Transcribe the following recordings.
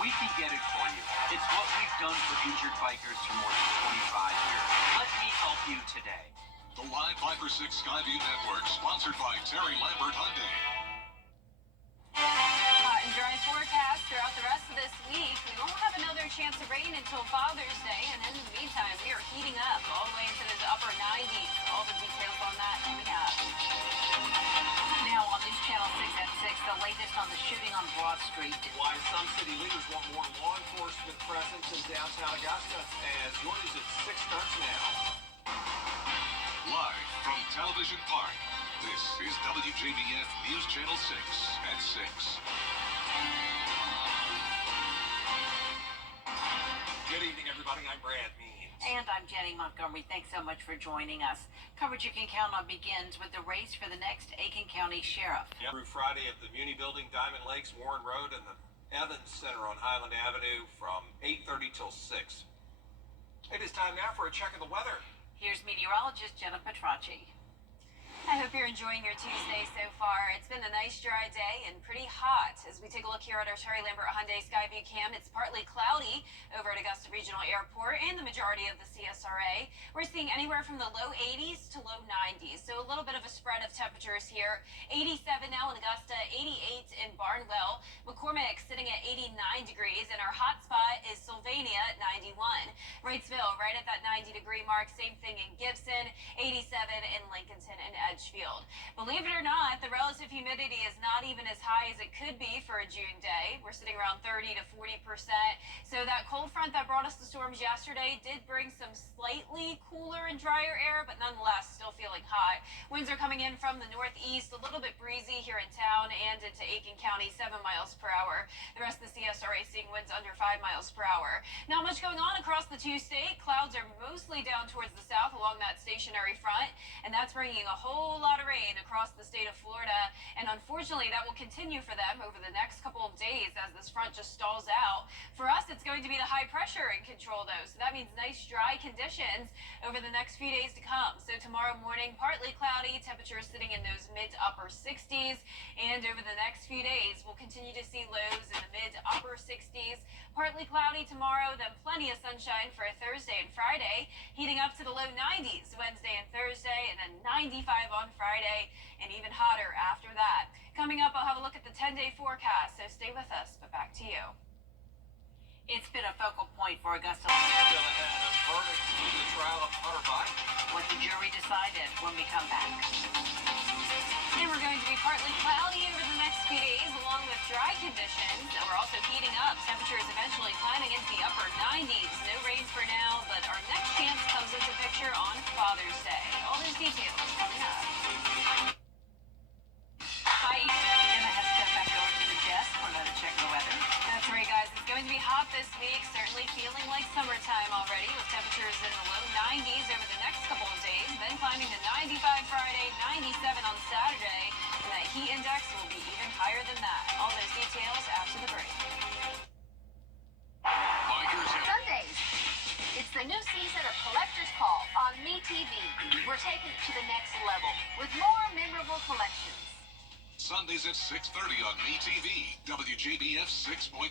We can get it for you. It's what we've done for injured bikers for more than 25 years. Let me help you today. The Live Viper 6 Skyview Network, sponsored by Terry Lambert Hyundai. Hot and dry forecast throughout the rest of this week. We won't have another chance of rain until Father's Day, and in the meantime, we are heating up all the way into the upper 90s. All the details on that coming up. Now on News Channel 6 at 6, the latest on the shooting on Broad Street. Why some city leaders want more law enforcement presence in downtown Augusta. As your news at 6 starts now. Live from Television Park, this is WJBF News Channel 6 at 6. Good evening, everybody. I'm Brad Means. And I'm Jenny Montgomery. Thanks so much for joining us. Coverage you can count on begins with the race for the next Aiken County Sheriff. Yep. Through Friday at the Muni Building, Diamond Lakes, Warren Road, and the Evans Center on Highland Avenue from 8:30 till 6. It is time now for a check of the weather. Here's meteorologist Jenna Petracci. I hope you're enjoying your Tuesday so far. It's been a nice dry day and pretty hot. As we take a look here at our Terry Lambert Hyundai Skyview Cam, it's partly cloudy over at Augusta Regional Airport and the majority of the CSRA. We're seeing anywhere from the low 80s to low 90s, so a little bit of a spread of temperatures here. 87 now in Augusta, 88 in Barnwell. McCormick sitting at 89 degrees, and our hot spot is Sylvania at 91. Wrightsville right at that 90-degree mark. Same thing in Gibson, 87 in Lincolnton and Edgefield. Believe it or not, the relative humidity is not even as high as it could be for a June day. We're sitting around 30 to 40%. So that cold front that brought us the storms yesterday did bring some slightly cooler and drier air, but nonetheless still feeling hot. Winds are coming in from the northeast, a little bit breezy here in town and into Aiken County, 7 miles per hour. The rest of the CSRA seeing winds under 5 miles per hour. Not much going on across the two-state. Clouds are mostly down towards the south along that stationary front, and that's bringing a whole lot of rain across the state of Florida, and unfortunately that will continue for them over the next couple of days as this front just stalls out. For us, it's going to be the high pressure in control though, so that means nice dry conditions over the next few days to come. So tomorrow morning, partly cloudy, temperatures sitting in those mid to upper 60s, and over the next few days we'll continue to see lows in the mid to upper 60s. Partly cloudy tomorrow, then plenty of sunshine for Thursday and Friday, heating up to the low 90s Wednesday and Thursday, and then 95 on Friday, and even hotter after that. Coming up, I'll have a look at the 10-day forecast, so stay with us, but back to you. It's been a focal point for Augusta. Still ahead, a verdict in the trial of Hunter Biden. What the jury decided when we come back. And we're going to be partly cloudy over the next few days, along with dry conditions. We're also heating up. Temperatures eventually climbing into the upper 90s. No rain for now, but our next chance comes into picture on Father's Day. All those details coming up. Hi, and I have to step back over to the desk for another check of the weather. That's right, guys. It's going to be hot this week. Certainly feeling like summertime already, with temperatures in the low 90s over the next couple of days. Then climbing to 95 Friday, 97 on Saturday, and that heat index will be even higher than that. All those details after the break. Sundays. It's the new season of Collector's Call on MeTV. We're taking it to the next level with more memorable collections. Sundays at 6:30 on MeTV, WJBF 6.2.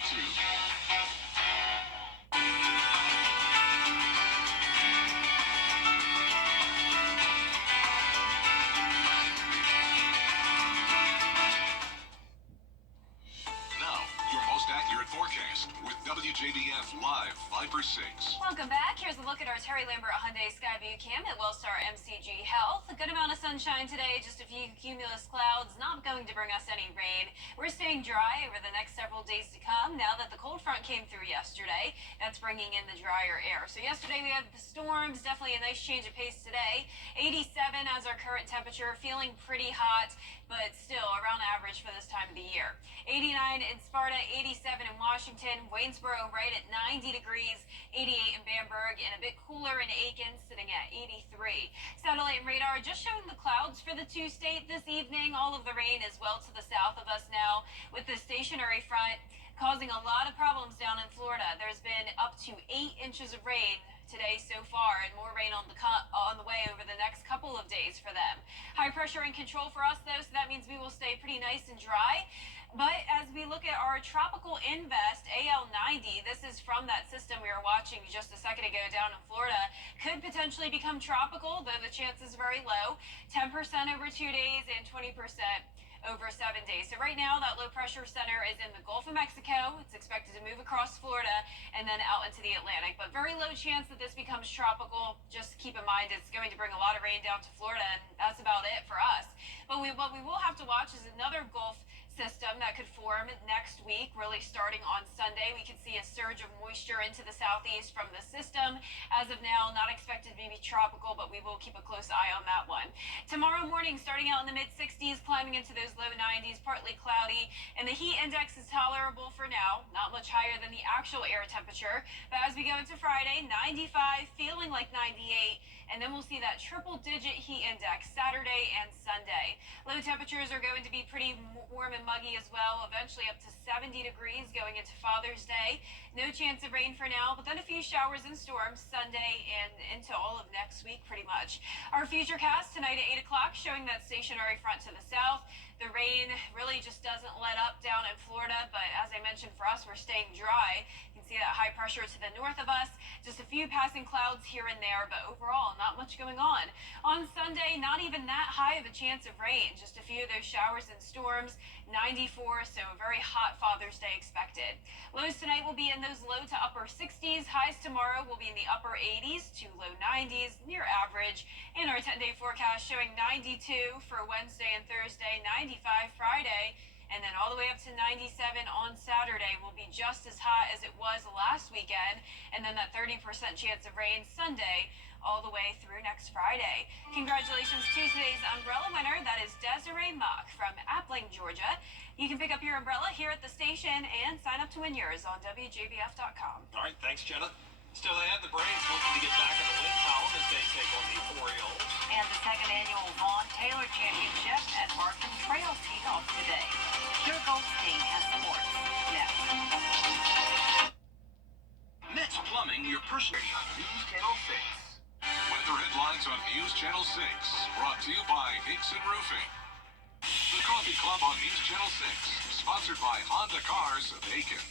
Now, your most accurate forecast with WJBF Live Viper 6. Welcome back. Here's a look at our Terry Lambert Hyundai Skyview Cam at Wellstar MCG Health. A good amount of sunshine today, just a few cumulus clouds, not going to bring us any rain. We're staying dry over the next several days to come now that the cold front came through yesterday. That's bringing in the drier air. So yesterday we had the storms, definitely a nice change of pace today. 87 as our current temperature, feeling pretty hot, but still around average for this time of the year. 89 in Sparta, 87 in Washington, Waynesboro right at 90 degrees, 88 in Bamberg, and a bit cooler in Aiken, sitting at 83. Satellite and radar just showing the clouds for the two-state this evening. All of the rain is well to the south of us now, with the stationary front causing a lot of problems down in Florida. There's been up to 8 inches of rain today so far, and more rain on the way over the next couple of days for them. High pressure in control for us, though, so that means we will stay pretty nice and dry. But as we look at our tropical invest AL90, this is from that system we were watching just a second ago down in Florida, could potentially become tropical, though the chance is very low. 10% over 2 days and 20% over 7 days. So right now, that low pressure center is in the Gulf of Mexico. It's expected to move across Florida and then out into the Atlantic. But very low chance that this becomes tropical. Just keep in mind, it's going to bring a lot of rain down to Florida, and that's about it for us. But what we will have to watch is another Gulf system that could form next week, really starting on Sunday. We could see a surge of moisture into the southeast from the system. As of now, not expected to be tropical, but we will keep a close eye on that one. Tomorrow morning, starting out in the mid-60s, climbing into those low 90s, partly cloudy, and the heat index is tolerable for now, not much higher than the actual air temperature. But as we go into Friday, 95, feeling like 98, and then we'll see that triple-digit heat index Saturday and Sunday. Low temperatures are going to be pretty warm and muggy as well, eventually up to 70 degrees going into Father's Day. No chance of rain for now, but then a few showers and storms Sunday and into all of next week pretty much. Our futurecast tonight at 8 o'clock showing that stationary front to the south. The rain really just doesn't let up down in Florida, but as I mentioned, for us, we're staying dry. You can see that high pressure to the north of us. Just a few passing clouds here and there, but overall, not much going on. On Sunday, not even that high of a chance of rain. Just a few of those showers and storms. 94, so a very hot Father's Day expected. Lows tonight will be in those low to upper 60s. Highs tomorrow will be in the upper 80s to low 90s, near average. And our 10-day forecast showing 92 for Wednesday and Thursday, 95 Friday, and then all the way up to 97 on Saturday will be just as hot as it was last weekend. And then that 30% chance of rain Sunday all the way through next Friday. Congratulations to today's umbrella winner. That is Desiree Mock from Appling, Georgia. You can pick up your umbrella here at the station and sign up to win yours on WJBF.com. All right, thanks, Jenna. Still ahead, the Braves looking to get back in the win column as they take on the Orioles. And the second annual Vaughn Taylor Championship at Bartram Trail teed off today. Kira Goldstein has sports next. Mitch Plumbing, your personal on News Channel 6. Weather headlines on News Channel 6. Brought to you by Hickson Roofing. The Coffee Club on News Channel 6. Sponsored by Honda Cars of Aiken.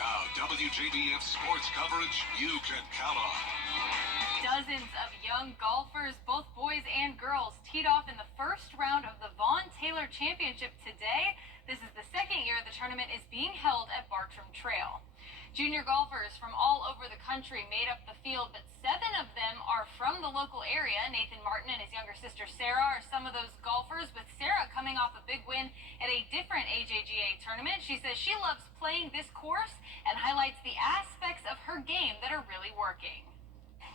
Now, WJBF sports coverage you can count on. Dozens of young golfers, both boys and girls, teed off in the first round of the Vaughn Taylor Championship today. This is the second year the tournament is being held at Bartram Trail. Junior golfers from all over the country made up the field, but 7 of them are from the local area. Nathan Martin and his younger sister Sarah are some of those golfers, with Sarah coming off a big win at a different AJGA tournament. She says she loves playing this course and highlights the aspects of her game that are really working.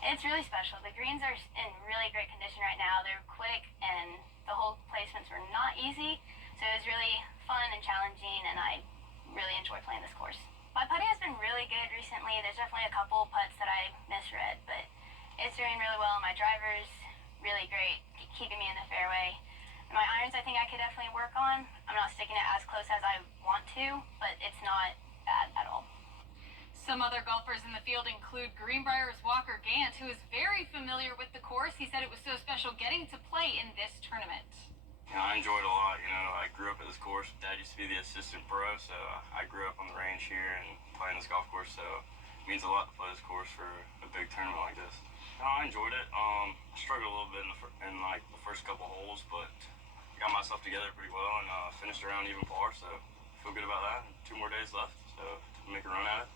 It's really special. The greens are in really great condition right now. They're quick, and the hole placements were not easy, so it was really fun and challenging, and I really enjoy playing this course. My putting has been really good recently. There's definitely a couple putts that I misread, but it's doing really well. My driver's really great, keeping me in the fairway. And my irons, I think I could definitely work on. I'm not sticking it as close as I want to, but it's not bad at all. Some other golfers in the field include Greenbrier's Walker Gant, who is very familiar with the course. He said it was so special getting to play in this tournament. I enjoyed it a lot. I grew up at this course. Dad used to be the assistant pro, so I grew up on the range here and playing this golf course, so it means a lot to play this course for a big tournament like this. I enjoyed it. I struggled a little bit in the first couple holes, but got myself together pretty well and finished around even par, so I feel good about that. 2 more days left, so to make a run at it.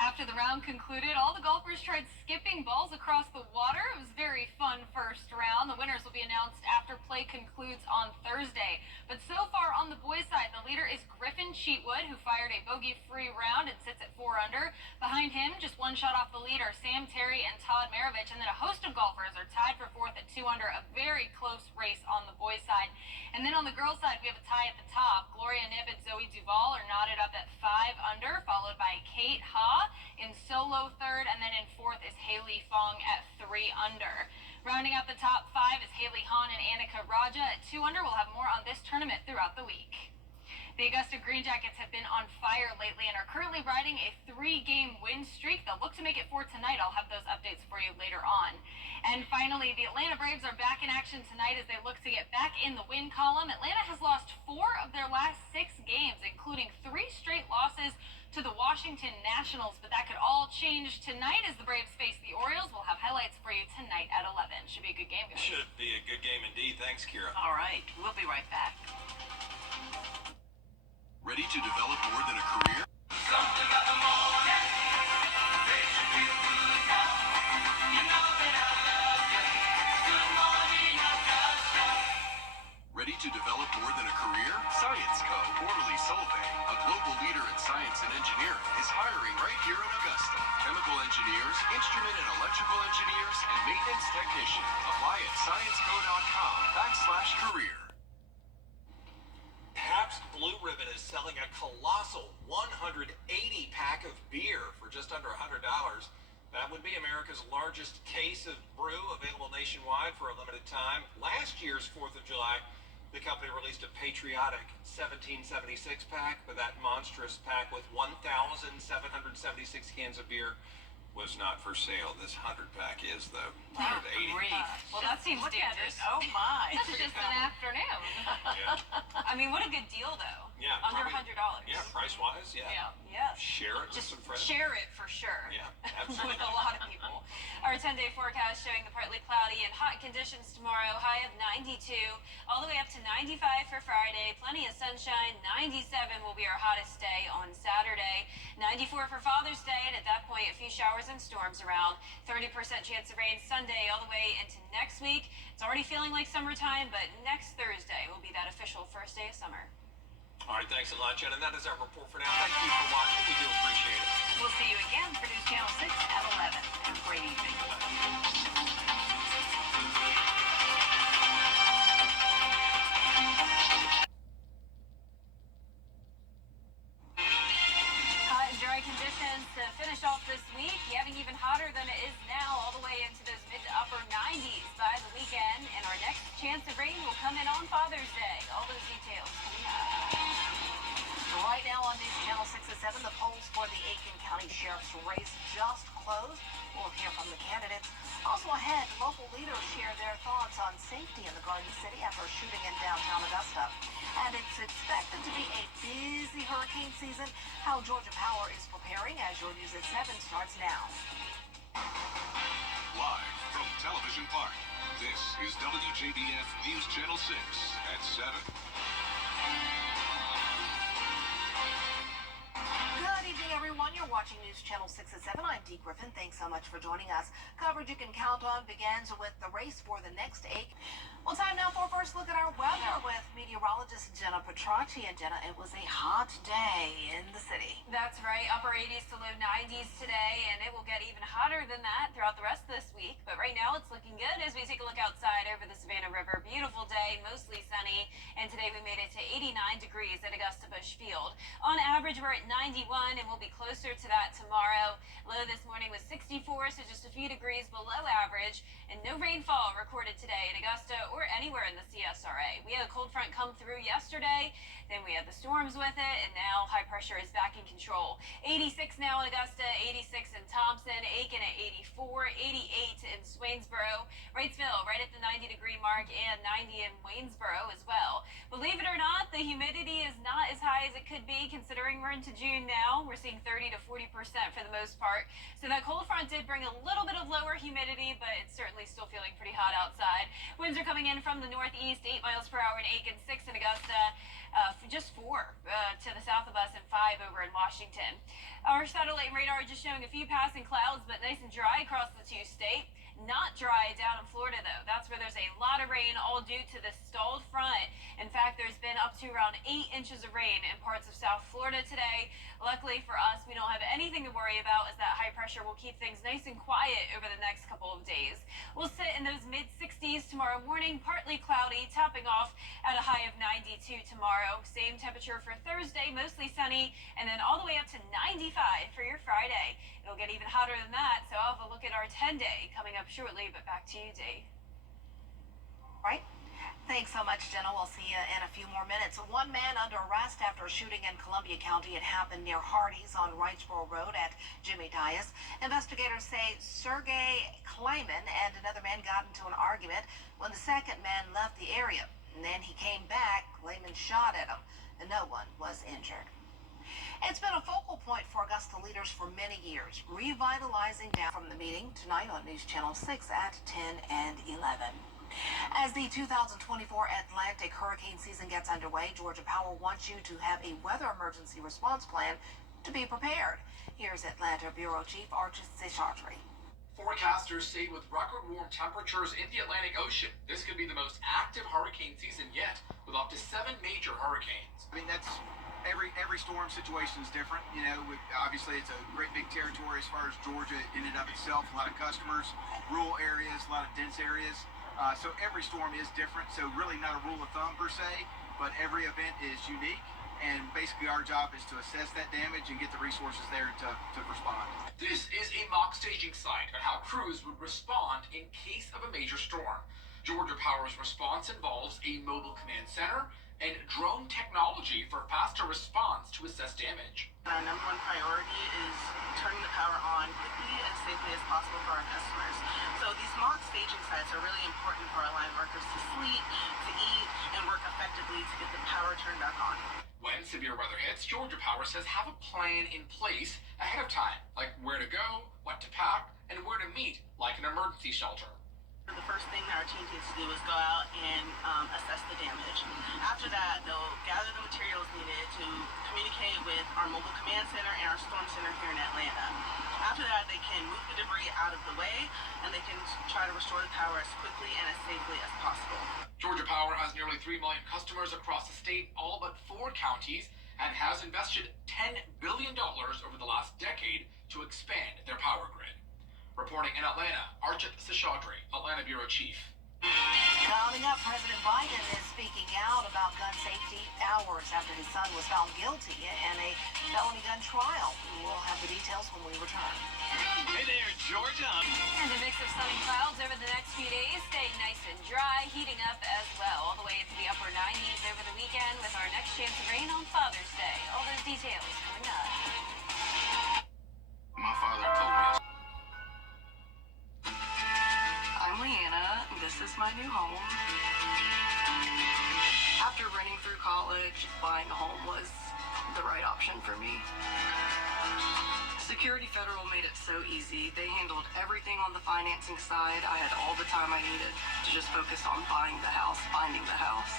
After the round concluded, all the golfers tried skipping balls across the water. It was a very fun first round. The winners will be announced after play concludes on Thursday. But so far on the boys' side, the leader is Griffin Cheatwood, who fired a bogey-free round and sits at 4 under. Behind him, just 1 shot off the lead, are Sam Terry and Todd Maravich. And then a host of golfers are tied for 4th at 2 under. A very close race on the boys' side. And then on the girls' side, we have a tie at the top. Gloria Knibb and Zoe Duval are knotted up at 5 under, followed by Kate Ha in solo 3rd, and then in 4th is Haley Fong at 3 under. Rounding out the top 5 is Haley Hahn and Annika Raja at 2 under. We'll have more on this tournament throughout the week. The Augusta Green Jackets have been on fire lately and are currently riding a 3-game win streak. They'll look to make it 4 tonight. I'll have those updates for you later on. And finally, the Atlanta Braves are back in action tonight as they look to get back in the win column. Atlanta has lost 4 of their last 6 games, including 3 straight losses to the Washington Nationals, but that could all change tonight as the Braves face the Orioles. We'll have highlights for you tonight at 11. Should be a good game, guys. Should be a good game indeed. Thanks, Kira. All right, we'll be right back. Ready to develop more than a career? Ready to develop more than a career? Science Co., formerly Solvay, a global leader in science and engineering, is hiring right here in Augusta. Chemical engineers, instrument and electrical engineers, and maintenance technician. Apply at scienceco.com/career. Pabst Blue Ribbon is selling a colossal 180-pack of beer for just under $100. That would be America's largest case of brew, available nationwide for a limited time. Last year's 4th of July, the company released a patriotic 1776 pack, but that monstrous pack with 1,776 cans of beer was not for sale. This 100-pack is, though. 180. Well, that seems Look at dangerous. it. Oh, my. This is just an afternoon. Yeah. I mean, what a good deal, though. Yeah, Under probably- $100. Yeah, price-wise, yeah. Yeah. Share it with Just some friends. share it for sure. Yeah, With absolutely. a lot of people. Our 10-day forecast showing the partly cloudy and hot conditions tomorrow. High of 92, all the way up to 95 for Friday. Plenty of sunshine. 97 will be our hottest day on Saturday. 94 for Father's Day, and at that point, a few showers and storms around. 30% chance of rain Sunday all the way into next week. It's already feeling like summertime, but next Thursday will be that official first day of summer. All right, thanks a lot, Jen. And that is our report for now. Thank you for watching. We do appreciate it. We'll see you again for News Channel 6 at 11. Have a great evening. Hot and dry conditions to finish off this week. Getting even hotter than it is now, all the way into those mid to upper 90s by the weekend. And our next chance of rain will come in on Father's Day. All those details coming up. Right now on News Channel 6 at 7, the polls for the Aiken County Sheriff's race just closed. We'll hear from the candidates. Also ahead, local leaders share their thoughts on safety in the Garden City after a shooting in downtown Augusta. And it's expected to be a busy hurricane season. How Georgia Power is preparing as your News at 7 starts now. Live from Television Park, this is WJBF News Channel 6 at 7. Good evening, everyone. You're watching News Channel 6 at 7. I'm Dee Griffin. Thanks so much for joining us. Coverage you can count on begins with the race for the next 8. Well, time now for a first look at our weather with meteorologist Jenna Petracci. And Jenna, it was a hot day in the city. That's right, upper 80s to low 90s today, and it will get even hotter than that throughout the rest of this week. But right now it's looking good as we take a look outside over the Savannah River. Beautiful day, mostly sunny, and today we made it to 89 degrees at Augusta Busch Field. On average, we're at 91, and we'll be closer to that tomorrow. Low this morning was 64, so just a few degrees below average, and no rainfall recorded today in Augusta or anywhere in the CSRA. We had a cold front come through yesterday, then we had the storms with it, and now high pressure is back in control. 86 now in Augusta, 86 in Thompson, Aiken at 84, 88 in Swainsboro, Wrightsville right at the 90-degree mark, and 90 in Waynesboro as well. Believe it or not, the humidity is not as high as it could be considering we're into June now. We're seeing 30 to 40% for the most part. So that cold front did bring a little bit of lower humidity, but it's certainly still feeling pretty hot outside. Winds are coming in from the northeast, 8 miles per hour in Aiken, 6 in Augusta, just 4 to the south of us, and 5 over in Washington. Our satellite radar just showing a few passing clouds, but nice and dry across the 2 states. Not dry down in Florida, though. That's where there's a lot of rain, all due to this stalled front. In fact, there's been up to around 8 inches of rain in parts of South Florida today. Luckily for us, we don't have anything to worry about, as that high pressure will keep things nice and quiet over the next couple of days. We'll sit in those mid-60s tomorrow morning, partly cloudy, topping off at a high of 92 tomorrow. Same temperature for Thursday, mostly sunny, and then all the way up to 95 for your Friday. It'll get even hotter than that, so I'll have a look at our 10-day coming up shortly, but back to you, Dee. Right? Thanks so much, Jenna. We'll see you in a few more minutes. One man under arrest after a shooting in Columbia County. It happened near Hardee's on Wrightsboro Road at Jimmy Dias. Investigators say Sergey Kleiman and another man got into an argument when the second man left the area. And then he came back. Kleiman shot at him, and no one was injured. It's been a focal point for Augusta leaders for many years, revitalizing down from the meeting tonight on News Channel 6 at 10 and 11. As the 2024 Atlantic hurricane season gets underway, Georgia Power wants you to have a weather emergency response plan to be prepared. Here's Atlanta Bureau Chief Archie Seshadri. Forecasters say with record warm temperatures in the Atlantic Ocean, this could be the most active hurricane season yet, with up to 7 major hurricanes. I mean, that's every storm situation is different. You know, obviously it's a great big territory as far as Georgia in and of itself. A lot of customers, rural areas, a lot of dense areas. So every storm is different. So really not a rule of thumb per se, but every event is unique. And basically our job is to assess that damage and get the resources there to respond. This is a mock staging site on how crews would respond in case of a major storm. Georgia Power's response involves a mobile command center and drone technology for faster response to assess damage. Our number one priority is turning the power on quickly and safely as possible for our customers. So these mock staging sites are really important for our line workers to sleep, to eat, and work effectively to get the power turned back on. When severe weather hits, Georgia Power says have a plan in place ahead of time, like where to go, what to pack, and where to meet, like an emergency shelter. The first thing that our team needs to do is go out and assess the damage. After that, they'll gather the materials needed to communicate with our mobile command center and our storm center here in Atlanta. After that, they can move the debris out of the way, and they can try to restore the power as quickly and as safely as possible. Georgia Power has nearly 3 million customers across the state, all but 4 counties, and has invested $10 billion over the last decade to expand their power grid. Reporting in Atlanta, Archie Seshadri, Atlanta Bureau Chief. Coming up, President Biden is speaking out about gun safety hours after his son was found guilty in a felony gun trial. We'll have the details when we return. Hey there, Georgia. And a mix of sunny clouds over the next few days, staying nice and dry, heating up as well, all the way into the upper 90s over the weekend with our next chance of rain on Father's Day. All those details coming up. My father told me. I'm Leanna. This is my new home. After running through college, buying a home was the right option for me. Security Federal made it so easy. They handled everything on the financing side. I had all the time I needed to just focus on buying the house, finding the house.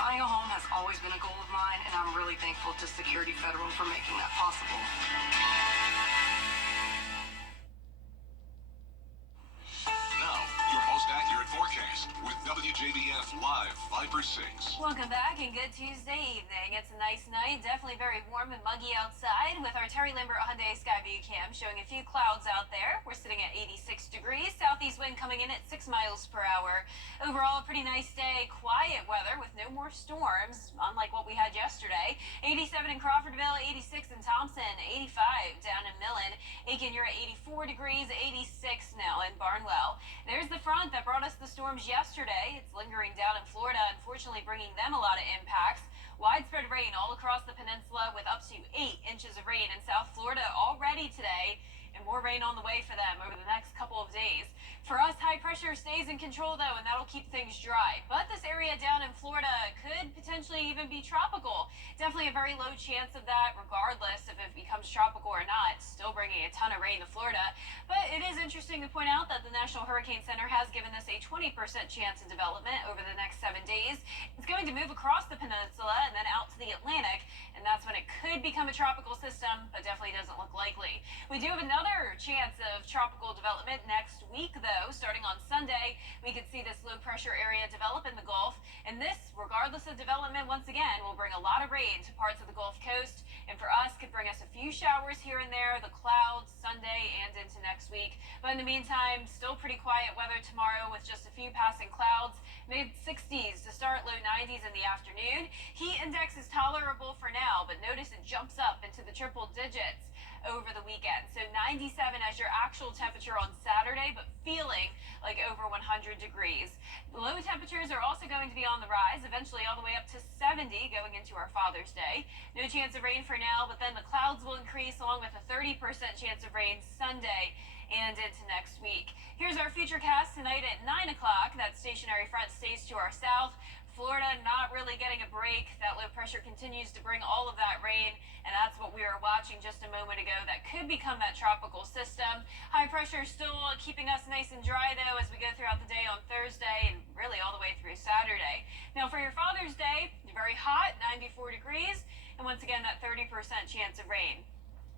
Buying a home has always been a goal of mine, and I'm really thankful to Security Federal for making that possible. Now, your most accurate forecast with WJBF Live 5/6. Welcome back and good Tuesday evening. It's a nice night, definitely very warm and muggy outside with our Terry Lambert Hyundai Skyview Cam showing a few clouds out there. We're sitting at 86 degrees, southeast wind coming in at 6 miles per hour. Overall, a pretty nice day, quiet weather with no more storms, unlike what we had yesterday. 87 in Crawfordville, 86 in Thompson, 85 down in Millen. Aiken, you're at 84 degrees, 86 now in Barnwell. There's the front that brought us the storms yesterday. It's lingering down in Florida, unfortunately bringing them a lot of impacts. Widespread rain all across the peninsula with up to 8 inches of rain in South Florida already today, and more rain on the way for them over the next couple of days. For us, high pressure stays in control though, and that'll keep things dry. But this area down in Florida could potentially even be tropical. Definitely a very low chance of that, regardless if it becomes tropical or not. Still bringing a ton of rain to Florida. But it is interesting to point out that the National Hurricane Center has given us a 20% chance of development over the next 7 days. It's going to move across the peninsula and then out to the Atlantic, and that's when it could become a tropical system, but definitely doesn't look likely. We do have another chance of tropical development next week, though. Starting on Sunday, we could see this low pressure area develop in the Gulf, and this, regardless of development, once again, will bring a lot of rain to parts of the Gulf Coast, and for us, could bring us a few showers here and there, the clouds Sunday and into next week. But in the meantime, still pretty quiet weather tomorrow with just a few passing clouds. Mid-60s to start, low 90s in the afternoon. Heat index is tolerable for now, but notice it jumps up into the triple digits. over the weekend. So 97 as your actual temperature on Saturday, but feeling like over 100 degrees. The low temperatures are also going to be on the rise, eventually all the way up to 70 going into our Father's Day. No chance of rain for now, but then the clouds will increase along with a 30% chance of rain Sunday and into next week. Here's our futurecast tonight at 9 o'clock. That stationary front stays to our south. Florida not really getting a break. That low pressure continues to bring all of that rain, and that's what we were watching just a moment ago. That could become that tropical system. High pressure still keeping us nice and dry, though, as we go throughout the day on Thursday and really all the way through Saturday. Now, for your Father's Day, very hot, 94 degrees, and once again, that 30% chance of rain.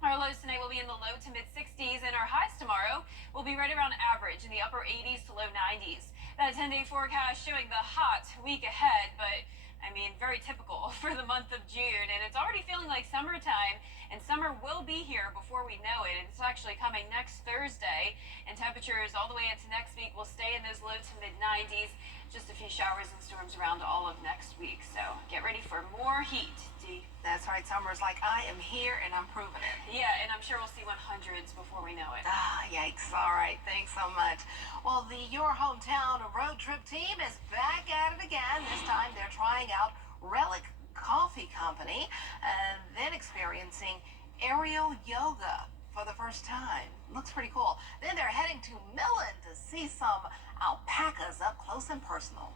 Our lows tonight will be in the low to mid 60s, and our highs tomorrow will be right around average in the upper 80s to low 90s. That 10-day forecast showing the hot week ahead, but I mean, very typical for the month of June, and it's already feeling like summertime, and summer will be here before we know it, and it's actually coming next Thursday, and temperatures all the way into next week will stay in those low to mid 90s. Just a few showers and storms around all of next week, so get ready for more heat. Dee. That's right. Summer's like, I am here and I'm proving it. Yeah, and I'm sure we'll see 100s before we know it. Yikes. All right. Thanks so much. Well, the Your Hometown road trip team is back at it again. This time they're trying out Relic Coffee Company and then experiencing aerial yoga for the first time. Looks pretty cool. Then they're heading to Millen to see some alpacas up close and personal.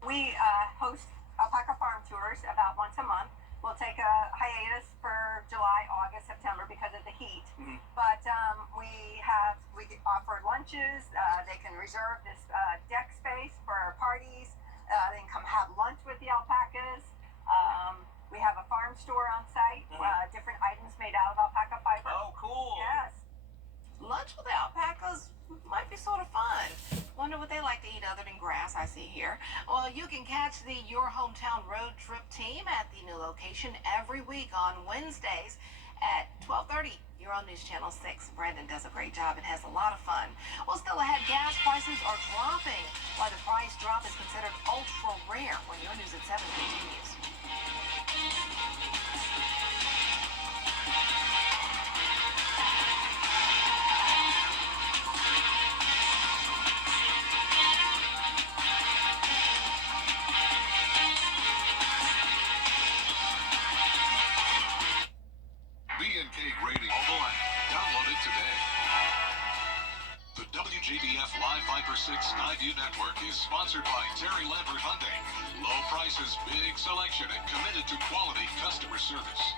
We host alpaca farm tours about once a month. We'll take a hiatus for July, August, September because of the heat. But we offer lunches. They can reserve this deck space for parties. They can come have lunch with the alpacas. We have a farm store on site, different items made out of alpaca fiber. Oh, cool. Yes. Lunch with the alpacas might be sort of fun. Wonder what they like to eat other than grass, I see here. Well, you can catch the Your Hometown road trip team at the new location every week on Wednesdays at 12:30. You're on News Channel 6. Brandon does a great job and has a lot of fun. Well, still ahead, gas prices are dropping. Why the price drop is considered ultra rare when Your News at 7 continues. The WJBF Live Viper 6 Skyview Network is sponsored by Terry Lambert Hyundai. Low prices, big selection, and committed to quality customer service.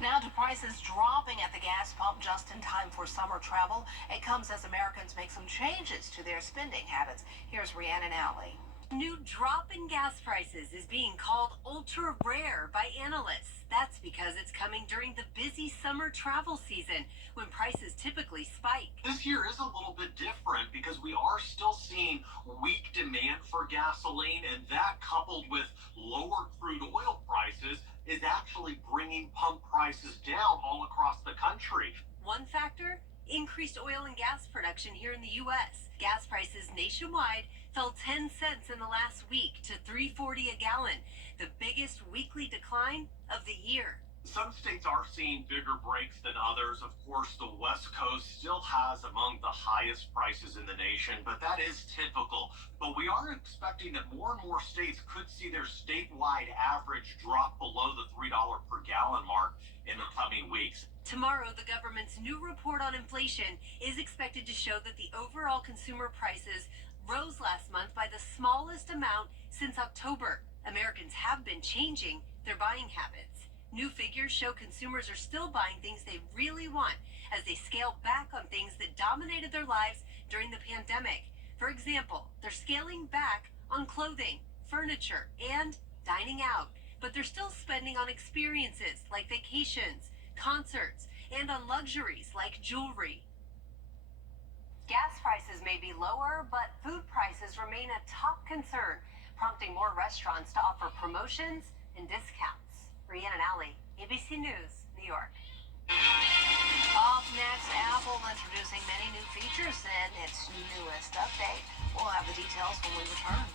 Now to prices dropping at the gas pump just in time for summer travel. It comes as Americans make some changes to their spending habits. Here's Rhiannon Alley. New drop in gas prices is being called ultra rare by analysts. That's because it's coming during the busy summer travel season when prices typically spike. This year is a little bit different because we are still seeing weak demand for gasoline, and that coupled with lower crude oil prices is actually bringing pump prices down all across the country. One factor? Increased oil and gas production here in the U.S. Gas prices nationwide fell 10 cents in the last week to $3.40 a gallon, the biggest weekly decline of the year. Some states are seeing bigger breaks than others. Of course, the West Coast still has among the highest prices in the nation, but that is typical. But we are expecting that more and more states could see their statewide average drop below the $3 per gallon mark in the coming weeks. Tomorrow, the government's new report on inflation is expected to show that the overall consumer prices rose last month by the smallest amount since October. Americans have been changing their buying habits. New figures show consumers are still buying things they really want as they scale back on things that dominated their lives during the pandemic. For example, they're scaling back on clothing, furniture, and dining out, but they're still spending on experiences like vacations, concerts, and on luxuries like jewelry. Gas prices may be lower, but food prices remain a top concern, prompting more restaurants to offer promotions and discounts. Rhiannon Alley, ABC News, New York. Up next, Apple introducing many new features in its newest update. We'll have the details when we return.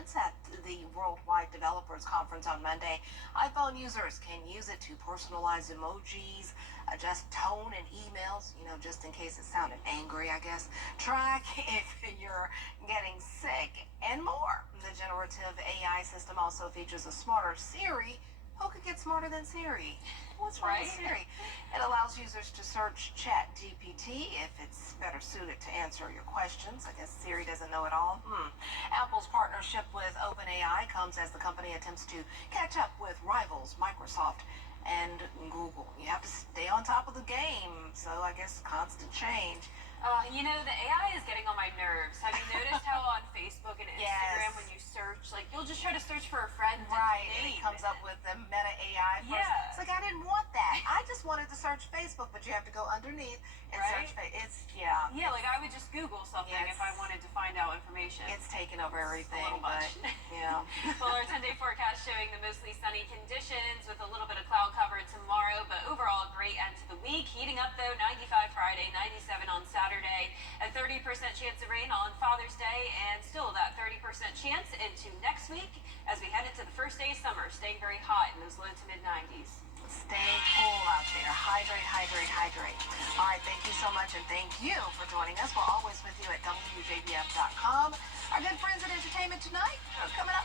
announcements at the Worldwide Developers Conference on Monday. iPhone users can use it to personalize emojis, adjust tone in emails, just in case it sounded angry, I guess, track if you're getting sick, and more. The generative AI system also features a smarter Siri. Who could get smarter than Siri? What's wrong with Siri? It allows users to search ChatGPT if it's better suited to answer your questions. I guess Siri doesn't know it all. Apple's partnership with OpenAI comes as the company attempts to catch up with rivals Microsoft and Google. You have to stay on top of the game, so I guess constant change. The AI is getting on my nerves. Have you noticed how on Facebook and Instagram, when you search, you'll just try to search for a friend, right, and it comes up with the Meta AI first. Yeah. It's like, I didn't want that. I just wanted to search Facebook, but you have to go underneath and search. Yeah, I would just Google something if I wanted to find out information. It's taken over everything, a little much. Yeah. Well, our 10-day forecast showing the mostly sunny conditions with a little bit of cloud cover tomorrow, but overall a great end to the week. Heating up though, 95 Friday, 97 on Saturday, a 30% chance of rain on Father's Day, and still that 30% chance into next week as we head into the first day of summer, staying very hot in those low to mid 90s. Stay cool out there. Hydrate, hydrate, hydrate. All right, thank you so much, and thank you for joining us. We're always with you at WJBF.com. Our good friends at Entertainment Tonight are coming up.